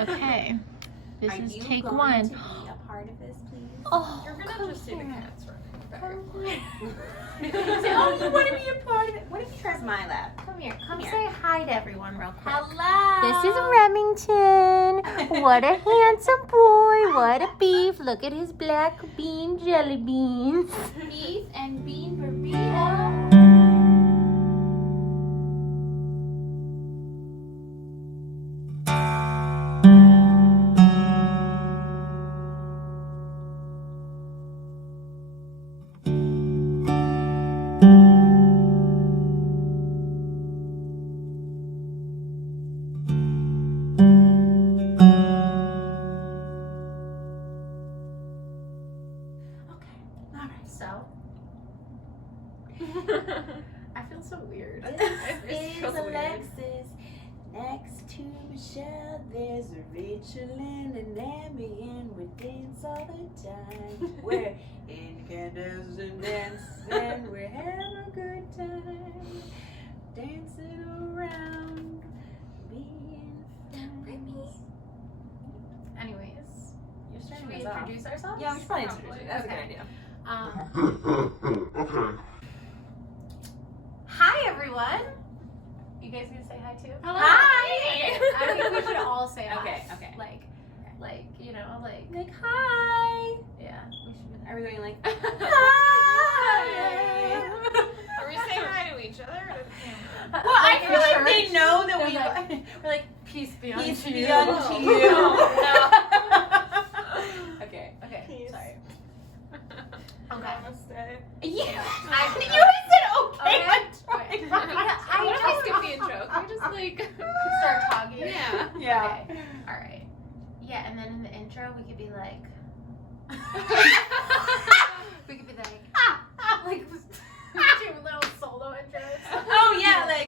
Okay. This Are is you take going one. to be a part of this, please? Oh, You're gonna just see the cats running back and forth. You say, oh, you want to be a part of it? What if he tries my lap? Come here. Come here. say hi to everyone real quick. Hello. This is Remington. What a handsome boy. What a beef. Look at his black bean jelly beans. Beef and bean burrito. So, I feel so weird. This is feels weird. Alexis. Next to Michelle, there's Rachel and Amy, and we dance all the time. We're Incandescent Dance, and we're having a good time. Dancing around, being friends. Anyways, You're should starting we us off. introduce ourselves? Yeah, we should probably introduce you. That's a good Okay. idea. Okay. Hi, everyone. You guys gonna say hi too? Hello. Hi. I think we should all say hi. Okay. Like you know, like hi. yeah. We should be Are we going like hi. Are we saying hi to each other or to the camera? Well, I in feel like church, they know that they're we we're like peace be unto peace you. be unto Oh. you. No. Okay. Okay. Peace. Sorry. Okay. Namaste. Yeah. I- You said okay. Okay. I'm trying. I What if we just skip the intro? Can we just like start talking. Yeah. Yeah. Okay. All right. Yeah, and then in the intro we could be like, we could be like do little solo intros. Oh yeah, like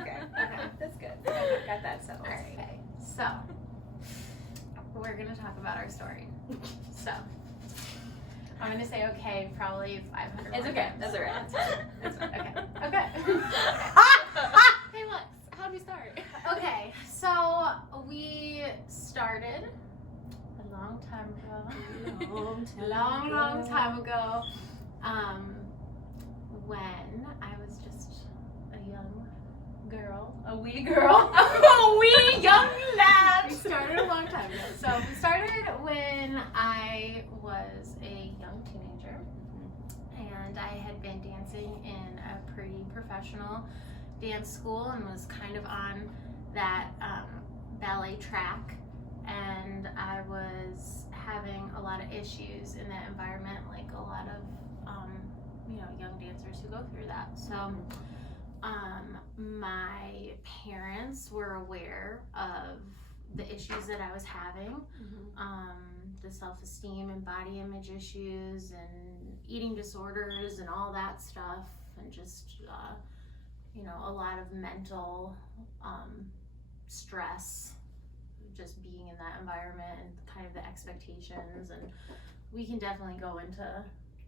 Okay, that's good. Got that settled. All right. Okay. So we're gonna talk about our story. So I'm gonna say okay probably 500. It's more okay. times. That's alright. That's fine. Okay. Okay. Hey, Lex, how'd we start? Okay, so we started a long time ago. Long time ago. When I was just a young girl, a wee girl. Oh, we young We lads. started a long time ago. So we started when I was a young teenager, and I had been dancing in a pretty professional dance school and was kind of on that ballet track. And I was having a lot of issues in that environment, like a lot of young dancers who go through that. So my parents were aware of the issues that I was having, the self-esteem and body image issues and eating disorders and all that stuff, and just a lot of mental stress just being in that environment and kind of the expectations. And we can definitely go into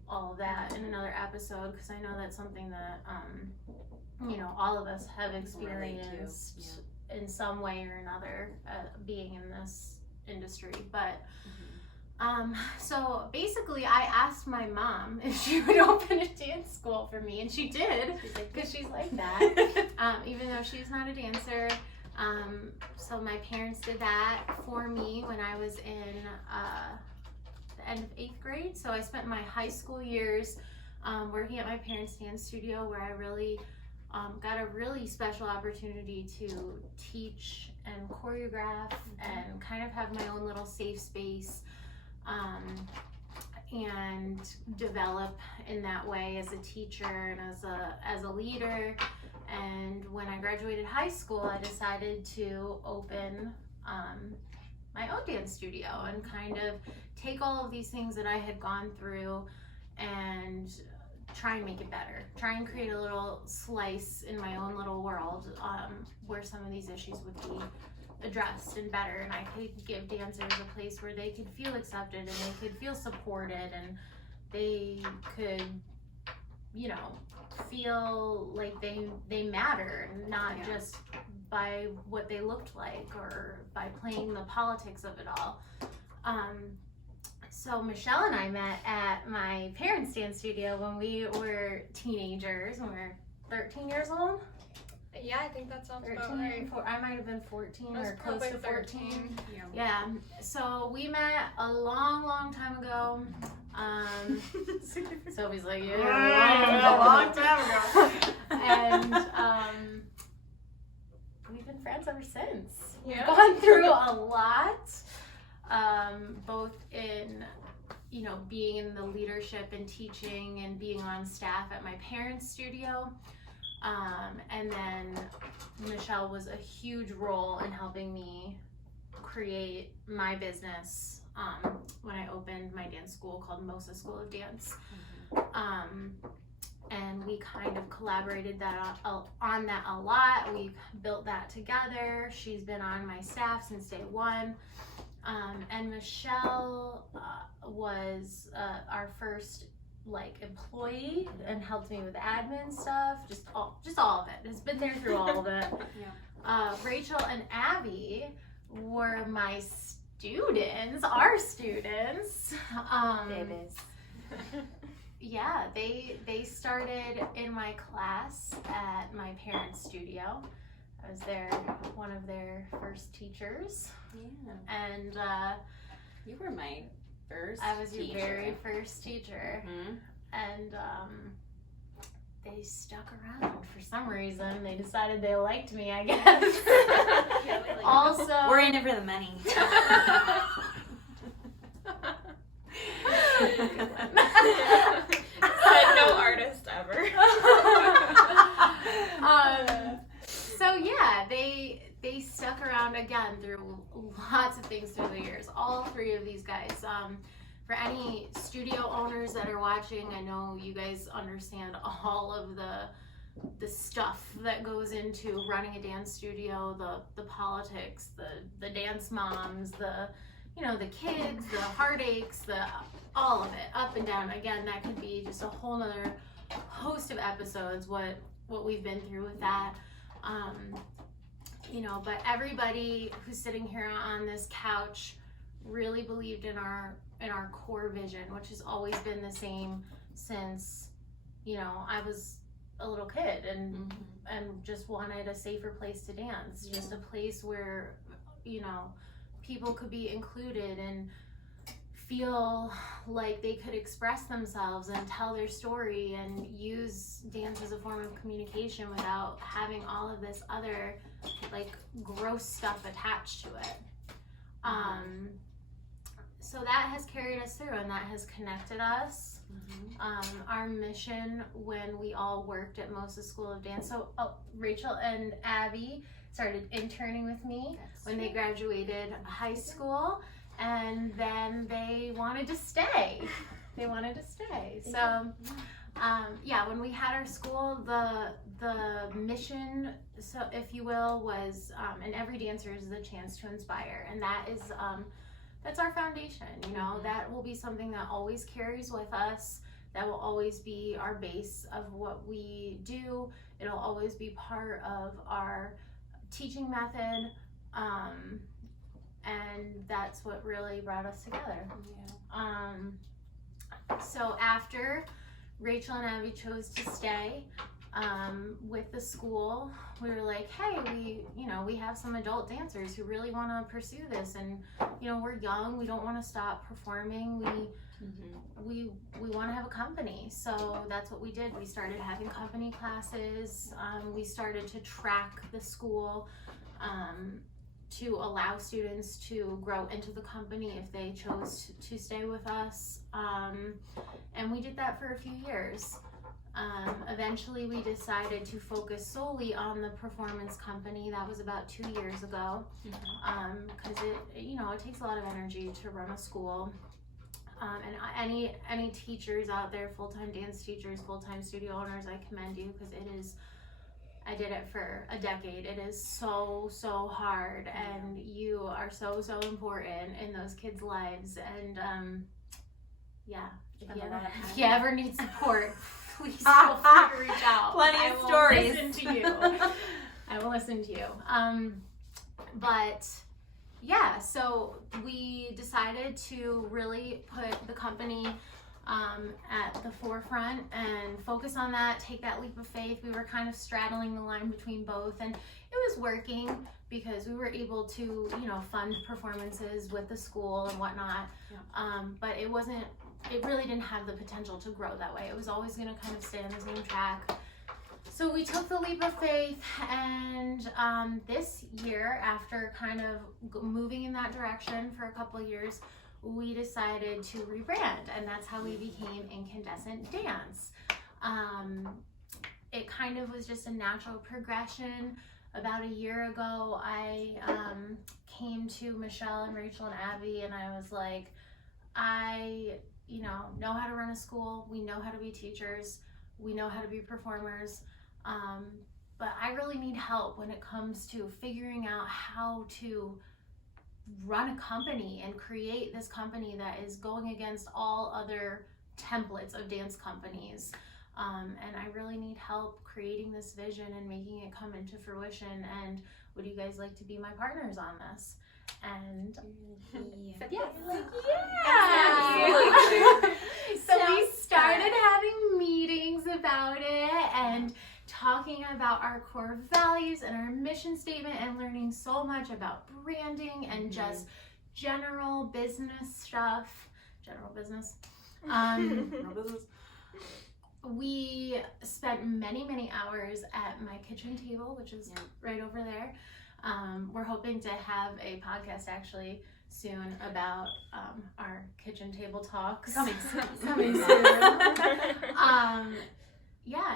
all of that in another episode, because I know that's something that all of us have experienced in some way or another, being in this industry. But so basically I asked my mom if she would open a dance school for me, and she did, because she's like that, even though she's not a dancer. So my parents did that for me when I was in the end of 8th grade. So I spent my high school years working at my parents' dance studio, where I really got a really special opportunity to teach and choreograph and kind of have my own little safe space, and develop in that way as a teacher and as a leader. And when I graduated high school, I decided to open my own dance studio and kind of take all of these things that I had gone through and try and make it better. Try and create a little slice in my own little world where some of these issues would be addressed and better, and I could give dancers a place where they could feel accepted and they could feel supported and they could, you know, feel like they matter, not just by what they looked like or by playing the politics of it all. So Michelle and I met at my parents' dance studio when we were teenagers, when we were 13 years old. Yeah, I think that sounds 13, about right. I might have been 14 or close probably to 14. Yeah. Yeah, so we met a long time ago. Sophie's like, A long time ago. And we've been friends ever since. Yeah. We've gone through a lot, both in, you know, being in the leadership and teaching and being on staff at my parents' studio. And then Michelle was a huge role in helping me create my business when I opened my dance school called Mosa School of Dance. And we kind of collaborated on that a lot. We built that together. She's been on my staff since day one. And Michelle was our first employee and helped me with admin stuff, just all of it. It's been there through all of it. Rachel and Abby were my students, our students. Babies. Yeah, they started in my class at my parents' studio. I was one of their first teachers. Yeah. And You were my first I was your teacher. very first teacher. Mm-hmm. And they stuck around for some reason. They decided they liked me, I guess. Yeah, we like Also, We're in it for the money. Said no artist ever. So yeah, they stuck around again through lots of things through the years. All three of these guys. For any studio owners that are watching, I know you guys understand all of the stuff that goes into running a dance studio, the politics, the dance moms, the kids, the heartaches, all of it, up and down. Again, that could be just a whole nother host of episodes, what we've been through with that. But everybody who's sitting here on this couch really believed in our core vision, which has always been the same since, I was a little kid and just wanted a safer place to dance, just a place where, people could be included and feel like they could express themselves and tell their story and use dance as a form of communication without having all of this other gross stuff attached to it. So that has carried us through and that has connected us. Our mission when we all worked at Mosa School of Dance. So Rachel and Abby started interning with me when they graduated high school, and then they wanted to stay. So when we had our school, the mission, so if you will, was and every dancer is the chance to inspire, and that is that's our foundation. That will be something that always carries with us. That will always be our base of what we do. It'll always be part of our teaching method, and that's what really brought us together. So after Rachel and Abby chose to stay with the school, we were like, hey, we have some adult dancers who really want to pursue this, and we're young, we don't want to stop performing, we want to have a company. So that's what we did. We started having company classes. We started to track the school to allow students to grow into the company if they chose to stay with us. And we did that for a few years. Eventually we decided to focus solely on the performance company. That was about 2 years ago, because it takes a lot of energy to run a school. And any teachers out there, full-time dance teachers, full-time studio owners, I commend you, because I did it for a decade. It is so hard, and you are so important in those kids' lives. And if you ever need support, please feel free to reach out. Plenty of stories. Listen to you. I will listen to you. But yeah, so we decided to really put the company at the forefront and focus on that, take that leap of faith. We were kind of straddling the line between both, and it was working because we were able to, fund performances with the school and whatnot. Yeah. But it really didn't have the potential to grow that way. It was always going to kind of stay on the same track. So we took the leap of faith, and this year, after kind of moving in that direction for a couple of years, we decided to rebrand, and that's how we became Incandescent Dance. It kind of was just a natural progression. About a year ago, I came to Michelle and Rachel and Abby, and I was like, I know how to run a school. We know how to be teachers. We know how to be performers. But I really need help when it comes to figuring out how to run a company and create this company that is going against all other templates of dance companies. And I really need help creating this vision and making it come into fruition. And would you guys like to be my partners on this? And so we started having meetings about it and talking about our core values and our mission statement, and learning so much about branding and just general business stuff. General business. We spent many hours at my kitchen table, which is right over there. We're hoping to have a podcast actually soon about our kitchen table talks. Coming soon.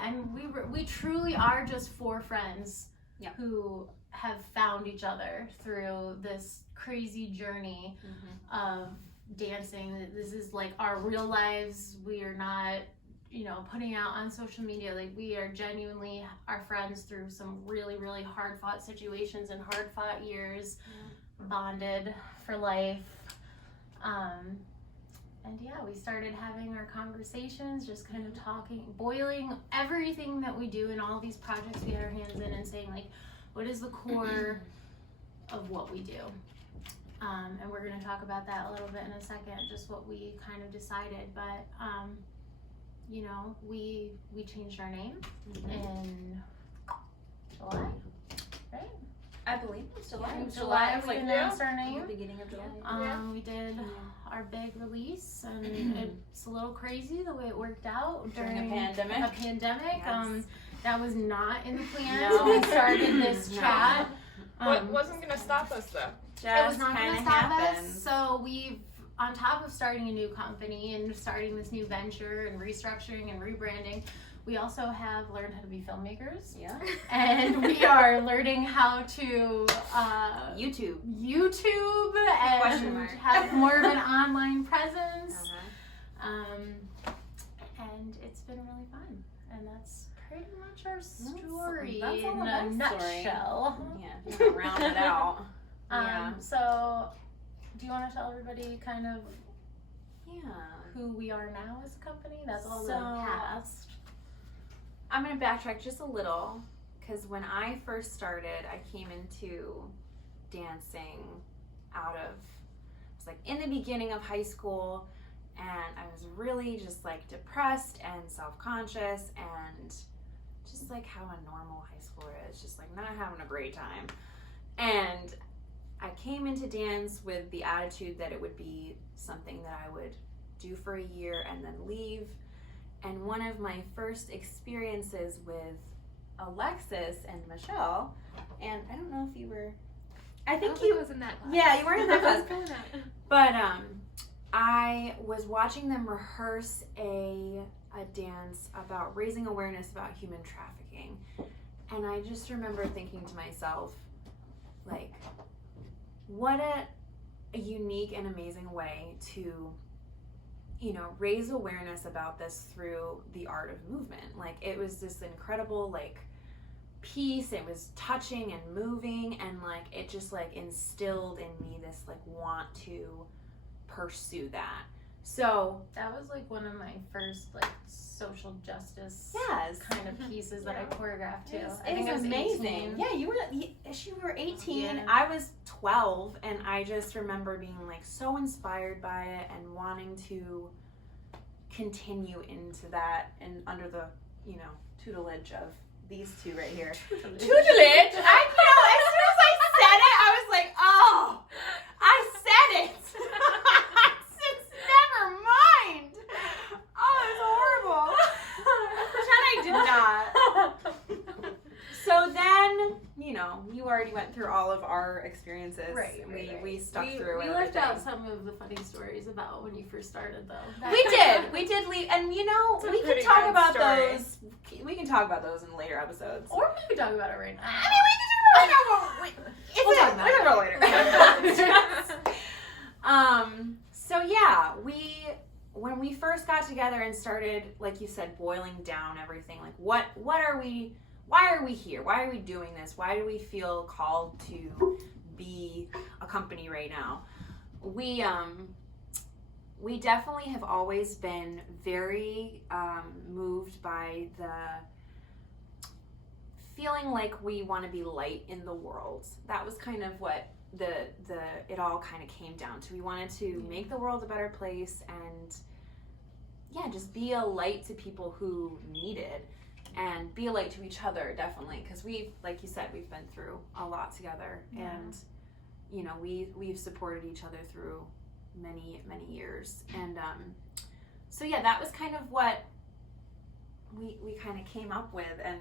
And we truly are just four friends who have found each other through this crazy journey of dancing. This is like our real lives. We are not, putting out on social media. Like, we are genuinely our friends through some really hard fought situations and hard fought years, bonded for life. And we started having our conversations, just kind of talking, boiling everything that we do in all these projects we had our hands in, and saying, like, what is the core of what we do? And we're going to talk about that a little bit in a second, just what we kind of decided. But, we changed our name in July, right? I believe it was July. In July we announced our name. The beginning of July. We did our big release, and it's a little crazy the way it worked out during a pandemic. Yes. That was not in the plan No. when we started this chat. What wasn't going to stop us, though? It was not going to stop us. So we've, on top of starting a new company and starting this new venture and restructuring and rebranding, we also have learned how to be filmmakers. Yeah. And we are learning how to YouTube and have more of an online presence. And it's been really fun. And that's pretty much our story in a nutshell. Yeah, to round it out. So, do you want to tell everybody kind of who we are now as a company? That's all the past. I'm going to backtrack just a little, because when I first started, I came into dancing it was like in the beginning of high school, and I was really just like depressed and self-conscious, and just like how a normal high schooler is, just like not having a great time. And I came into dance with the attitude that it would be something that I would do for a year and then leave. And one of my first experiences with Alexis and Michelle, and I don't know if you were, I think you was in that class. Yeah, you weren't in that class. But I was watching them rehearse a dance about raising awareness about human trafficking. And I just remember thinking to myself, like, what a unique and amazing way to raise awareness about this through the art of movement. Like, it was this incredible, like, piece. It was touching and moving, and like it just like instilled in me this like want to pursue that. So that was like one of my first like social justice yes kind of pieces that I choreographed too. It was amazing. 18. Yeah, you were 18. Yeah. I was 12, and I just remember being like so inspired by it and wanting to continue into that and under the tutelage of these two right here. Tutelage. As soon as I said it, I was like, oh, I said it. Never mind. Oh, it's horrible. Pretend I did not. So then, you already went through all of our experiences. Right. We stuck through it. We left out some of the funny stories about when you first started, though. We did leave, and we can talk about those. We can talk about those in later episodes. Or we could talk about it right now. I mean, we'll talk about it later. So yeah, when we first got together and started, like you said, boiling down everything, like what are we? Why are we here? Why are we doing this? Why do we feel called to be a company right now? We definitely have always been very moved by the feeling like we want to be light in the world. That was kind of what it all kind of came down to. We wanted to make the world a better place and just be a light to people who need it. And be a light to each other, definitely, because like you said, we've been through a lot together, and we've supported each other through many years, and so yeah, that was kind of what we kind of came up with, and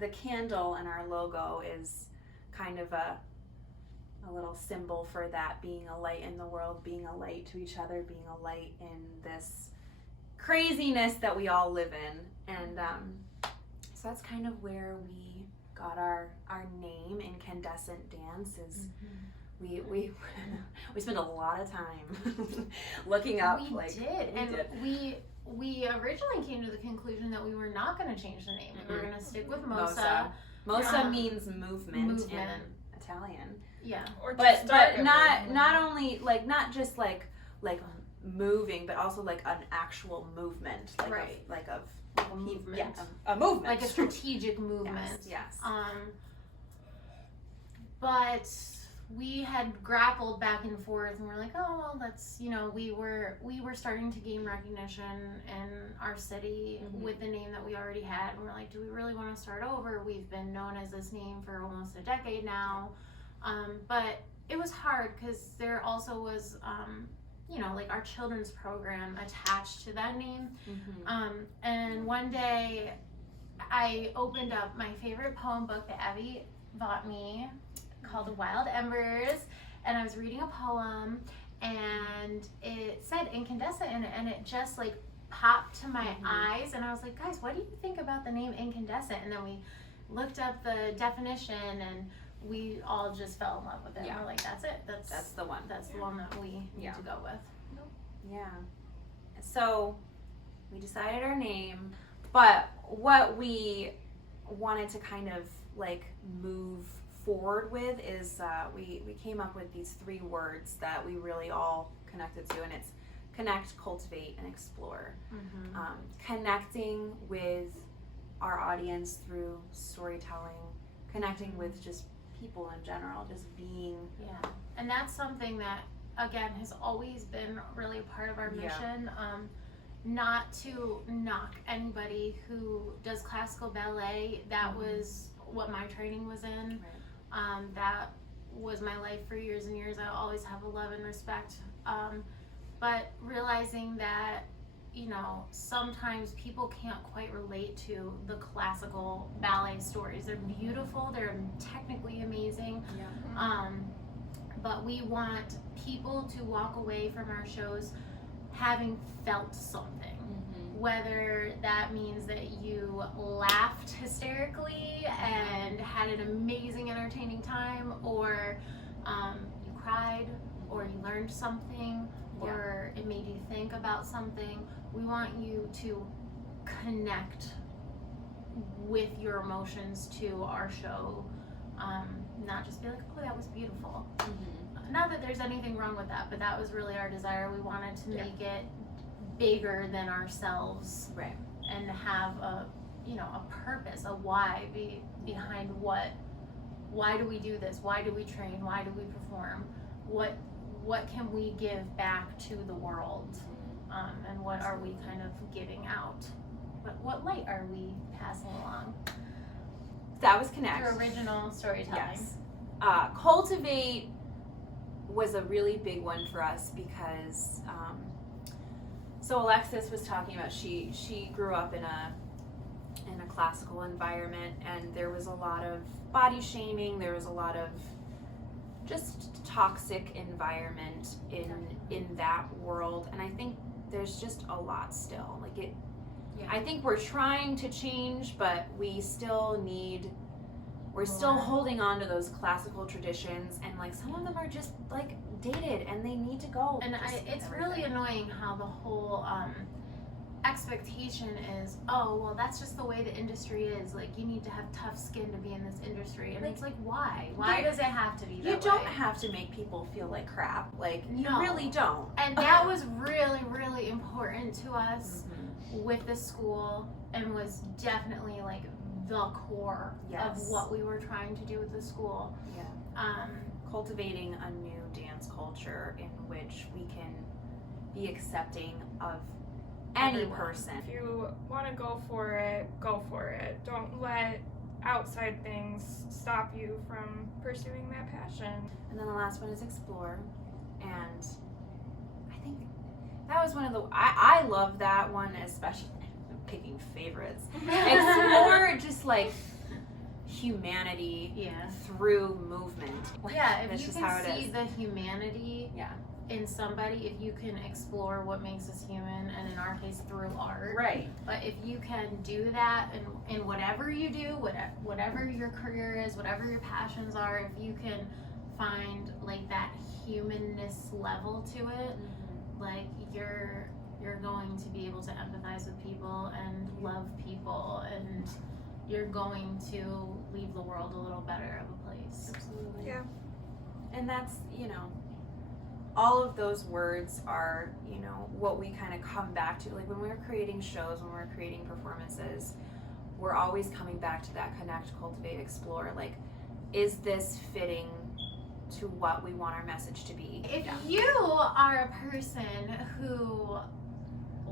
the candle and our logo is kind of a little symbol for that, being a light in the world, being a light to each other, being a light in this craziness that we all live in, and so that's kind of where we got our name. Incandescent Dance is we spent a lot of time looking up. We originally came to the conclusion that we were not going to change the name. We were going to stick with MOSA. MOSA means movement in Italian. Yeah, but not only like not just like moving, but also like an actual movement, like a movement. Yeah, a movement. Like a strategic movement. Yes. But we had grappled back and forth, and we're like, oh well, that's we were starting to gain recognition in our city with the name that we already had, and we're like, do we really want to start over? We've been known as this name for almost a decade now, but it was hard because there also was like our children's program attached to that name. And one day I opened up my favorite poem book that Abby bought me called Wild Embers, and I was reading a poem and it said incandescent in it, and it just like popped to my eyes, and I was like, guys, what do you think about the name incandescent? And then we looked up the definition, and we all just fell in love with it. Yeah. We're like, that's it. That's the one. That's the one that we need to go with. Yeah. So we decided our name, but what we wanted to kind of like move forward with is we came up with these 3 words that we really all connected to, and it's connect, cultivate, and explore. Connecting with our audience through storytelling, connecting with just people in general, just being. Yeah, and that's something that, again, has always been really a part of our mission. Not to knock anybody who does classical ballet. That was what my training was in. Right. That was my life for years and years. I always have a love and respect. But realizing that, sometimes people can't quite relate to the classical ballet stories. They're beautiful. They're technically amazing. Yeah. But we want people to walk away from our shows having felt something. Whether that means that you laughed hysterically and had an amazing, entertaining time, or you cried, or you learned something, or it made you think about something. We want you to connect with your emotions to our show. Not just be like, oh, that was beautiful. Not that there's anything wrong with that, but that was really our desire. We wanted to make it bigger than ourselves, Right. and have a purpose, a why behind why do we do this? Why do we train? Why do we perform? What can we give back to the world? And what are we kind of giving out? What light are we passing along? That was Connect. Your original storytelling. Yes. Cultivate was a really big one for us because, so Alexis was talking about she grew up in a classical environment, and there was a lot of body shaming. There was a lot of just toxic environment in that world, and I think there's just a lot still. Like it. Yeah. I think we're trying to change, but we're still holding on to those classical traditions, and like some of them are just like dated and they need to go. And it's really annoying how the whole expectation is, oh, well, that's just the way the industry is. Like, you need to have tough skin to be in this industry. And it's like, why? Why does it have to be that way? You don't have to make people feel like crap. Like, you really don't. And that was really, really important to us with the school, and was definitely like the core of what we were trying to do with the school. Cultivating a new dance culture in which we can be accepting of any person. If you want to go for it, go for it. Don't let outside things stop you from pursuing that passion. And then the last one is explore. And I think that was one of the, I love that one, especially. I'm picking favorites. Explore just like humanity through movement. If you can see the humanity in somebody, if you can explore what makes us human, and in our case through art, right? But if you can do that in whatever you do, whatever your career is, whatever your passions are, if you can find like that humanness level to it, like you're going to be able to empathize with people and love people, and you're going to leave the world a little better of a place. Absolutely. Yeah. And that's, all of those words are, what we kind of come back to. Like when we're creating shows, when we're creating performances, we're always coming back to that connect, cultivate, explore. Like, is this fitting to what we want our message to be? If you are a person who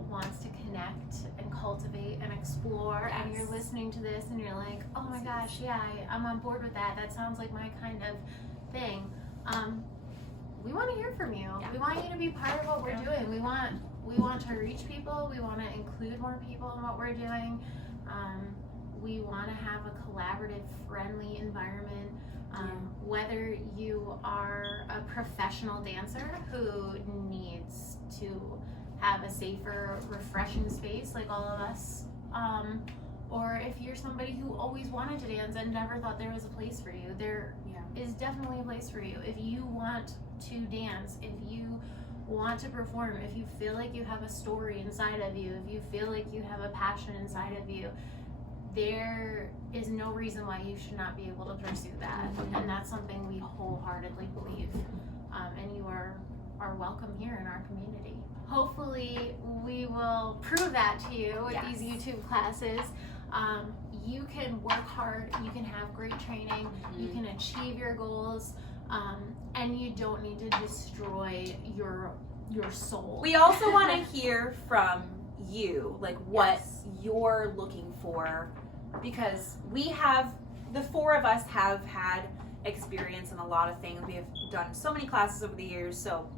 wants to connect and cultivate and explore, and you're listening to this and you're like, oh my gosh, I'm on board with that. That sounds like my kind of thing. We want to hear from you. We want you to be part of what we're doing. We want to reach people. We want to include more people in what we're doing. We want to have a collaborative, friendly environment. Whether you are a professional dancer who needs to have a safer, refreshing space like all of us, or if you're somebody who always wanted to dance and never thought there was a place for you, there is definitely a place for you. If you want to dance, if you want to perform, if you feel like you have a story inside of you, if you feel like you have a passion inside of you, there is no reason why you should not be able to pursue that. And that's something we wholeheartedly believe. And you are welcome here in our community. Hopefully we will prove that to you with these YouTube classes. You can work hard, you can have great training, you can achieve your goals, and you don't need to destroy your soul. We also want to hear from you, like what you're looking for, because the four of us have had experience in a lot of things. We have done so many classes over the years, so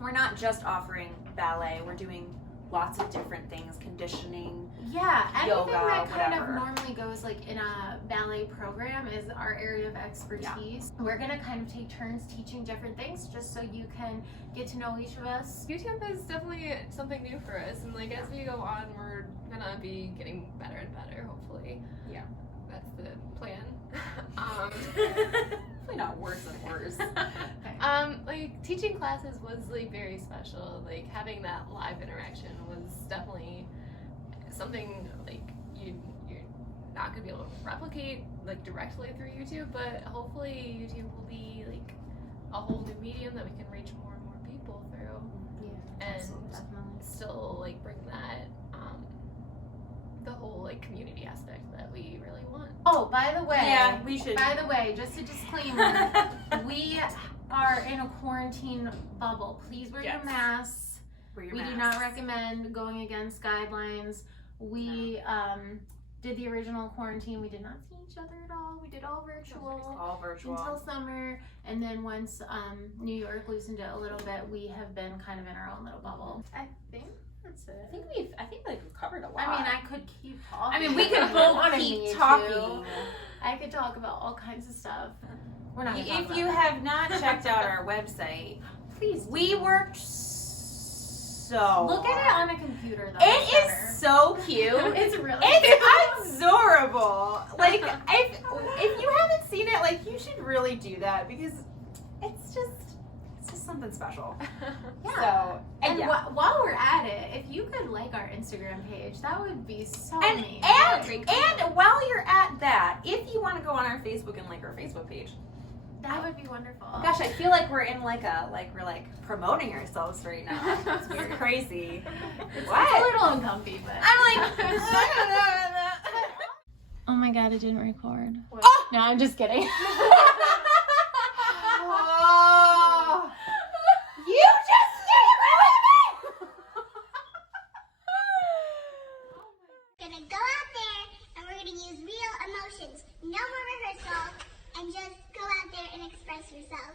we're not just offering ballet, we're doing lots of different things, conditioning, anything yoga, that kind whatever. of normally goes like in a ballet program is our area of expertise. We're gonna kind of take turns teaching different things just so you can get to know each of us. UTEP is definitely something new for us, and like as we go on, we're gonna be getting better and better, hopefully. Yeah. That's the plan. Hopefully not worse and worse. Like teaching classes was like very special. Like having that live interaction was definitely something like you're not gonna be able to replicate like directly through YouTube, but hopefully YouTube will be like a whole new medium that we can reach more and more people through. Yeah, And definitely. still like bring that the whole like community aspect that we really want. Oh, by the way, Yeah, we should. By the way, just a disclaimer, we are in a quarantine bubble. Please wear your Yes. masks. Wear your We do masks. not recommend going against guidelines. We did the original quarantine. We did not see each other at all. We did all virtual All virtual. until summer, and then once New York loosened it a little bit, we have been kind of in our own little bubble. I think that's it. I think like we've covered a lot. I mean, I could keep talking. I mean, we could if you both wanted me keep to. talking. I could talk about all kinds of stuff. We're not gonna talk If about you that. have not checked out our website, Please we worked so look at it hard. on a computer though. It It's is so cute. It's really It's adorable. Like if you haven't seen it, like you should really do that because it's just something special. Yeah. So And yeah. while we're at it, if you could like our Instagram page, that would be so And amazing. and while you're at that, if you want to go on our Facebook and like our Facebook page, that would be wonderful. gosh, I feel like we're in like we're promoting ourselves right now. It's weird, crazy. It's What? a little uncomfy, but I'm like. oh my god, it didn't record. Oh! No, I'm just kidding. Oh, you just did it with me! Gonna go out there and we're gonna use real emotions. No more rehearsal and just go out there and express yourself.